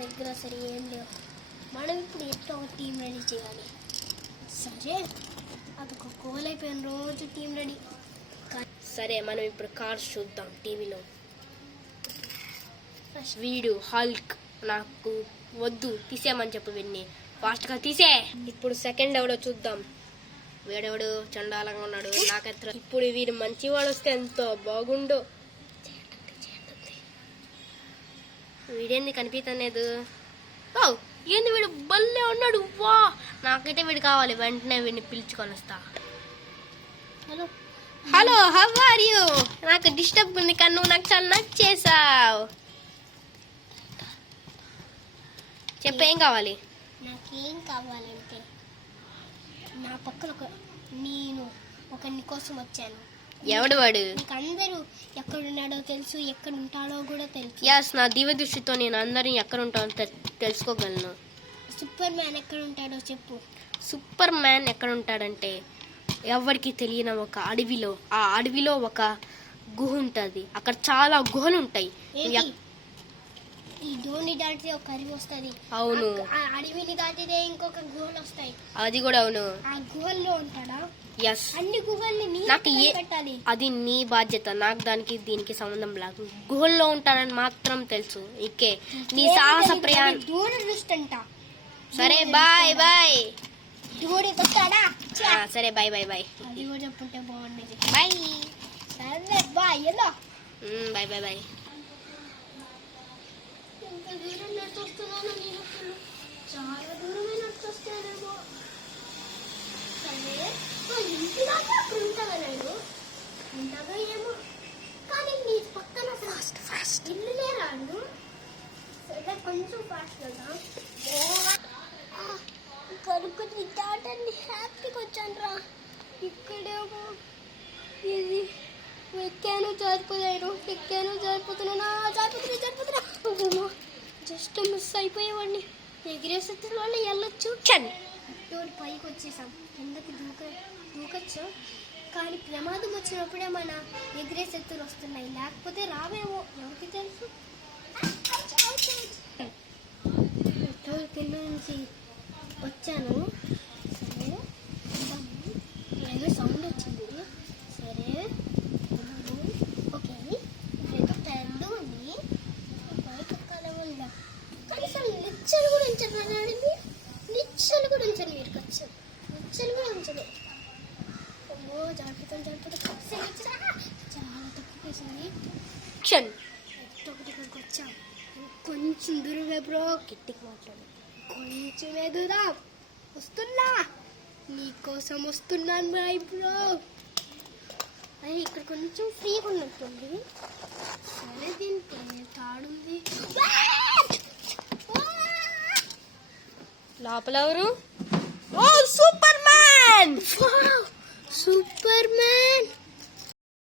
దగ్గర సరే ఏం లేవు. మనం ఇప్పుడు ఎట్లా ఒక టీం రెడీ చేయాలి. సరే అదొక గోల్ అయిపోయిన రోజు టీం రెడీ. సరే మనం ఇప్పుడు కార్స్ చూద్దాం టీవీలో. వీడు హల్క్ నాకు వద్దు, తీసేయమని చెప్పు వీడిని, ఫాస్ట్గా తీసే. ఇప్పుడు సెకండ్ ఎవడో చూద్దాం. వీడెవడు చండాలంగా ఉన్నాడు నాకెత్త. ఇప్పుడు వీడు మంచివాడు వస్తే ఎంతో బాగుండు. వీడేంది కనిపించలేదు. ఓ ఏంది వీడు బల్లే ఉన్నాడు. వా నాకైతే వీడు కావాలి. వెంటనే వీడిని పిలుచుకొని వస్తా. Hello hello, how are you? నాకు డిస్టర్బ్ ఉంది కానీ నువ్వు నాకు చాలా నచ్చేసావు. చెప్పు ఏం కావాలి? నాకేం కావాలంటే నా పక్కన నేను ఒకరి కోసం వచ్చాను. ఎవడు వాడు? నీకు అందరూ ఎక్కడున్నాడో తెలుసు, ఎక్కడ ఉంటాడో కూడా తెలుసు. యస్, నా దివ్య దృష్టితో నేను అందరిని ఎక్కడ ఉంటానో తెలుసుకోగలను. సూపర్ మ్యాన్ ఎక్కడ ఉంటాడో చెప్పు. సూపర్ మ్యాన్ ఎక్కడ ఉంటాడంటే ఎవరికి తెలియని ఒక అడవిలో, ఆ అడవిలో ఒక గుహ ఉంటుంది. అక్కడ చాలా గుహలు ఉంటాయి. ఈ ధోని దాటితే ఒక అడవి వస్తుంది. అవును. ఆ అడవిని దాటితే ఇంకొక గుహలు వస్తాయి. అది కూడా అవును. ఆ గుహల్లో ఉంటాడా? యస్. అన్ని గుహల్ని నాకు పెట్టాలి. అది నీ బాధ్యత. నాకు దానికి దీనికి సంబంధం లేదు. గుహల్లో ఉంటానని మాత్రం తెలుసు. ఇకే నీ సాహస ప్రయాణం. ధోని దృష్టి అంట. సరే బాయ్ బాయ్. ధోనికి వస్తాడా? సరే బాయ్ బాయ్ బాయ్. అది కూడా చెప్పుంటే బాగుండేది. బాయ్. సరే బాయ్. ఎలా బాయ్ బాయ్ బాయ్. ఎంత దూరం నడిచొస్తున్నానో నేను అసలు. చాలా దూరమే నడిచొస్తానేమో. సరే ఇంటి దాకా అక్కడ ఉంటాగా నేను ఉంటాగా ఏమో. కానీ నీ పక్కన ఫాస్ట్ ఇల్లులే రాను. సరే కొంచెం ఫాస్ట్ కదా. కరుకుని దాటని హ్యాపీగా వచ్చాను రా. ఇక్కడేమో ఇది ఎక్కాను జారిపోయాను, ఎక్కాను జారిపోతున్నా, జారిపోతున్నా. Just miss అయిపోయేవాడిని. ఎగిరేసే వల్ల వెళ్ళొచ్చు. డోర్ పైకి వచ్చేసాం. కిందకి దూకొచ్చు. కానీ ప్రమాదం వచ్చినప్పుడే మన ఎగిరేసెత్తులు వస్తున్నాయి, లేకపోతే రావేమో ఎవరికి తెలుసు. పెట్రోల్ కింద నుంచి వచ్చాను. సరే ఏదో సౌండ్ వచ్చింది. సరే ఓకే ఏదో పెద్ద ఉంది. బైక్ ఎక్కాలవల్ల కనీసం నిచ్చలు కూడా ఉంచారు. నిచ్చలు కూడా ఉంచాను. మీరు ఖర్చు నిచ్చలు కూడా ఉంచదు. అమ్మో జాగ్రత్త చాలా తక్కువ వేసింది. ఒకటికి వచ్చాం. కొంచెం దూరమే బ్రో. కిట్టికి మాట్లాడు. కొంచెం ఎదురా వస్తున్నా. నీకోసం వస్తున్నాను బాయ్ బ్రో. అదే ఇక్కడ కొంచెం ఫ్రీగా ఉన్నట్టుంది. సరే దీనికి తాడుంది. లోపల ఎవరు? ఓ సూపర్ మ్యాన్. Super man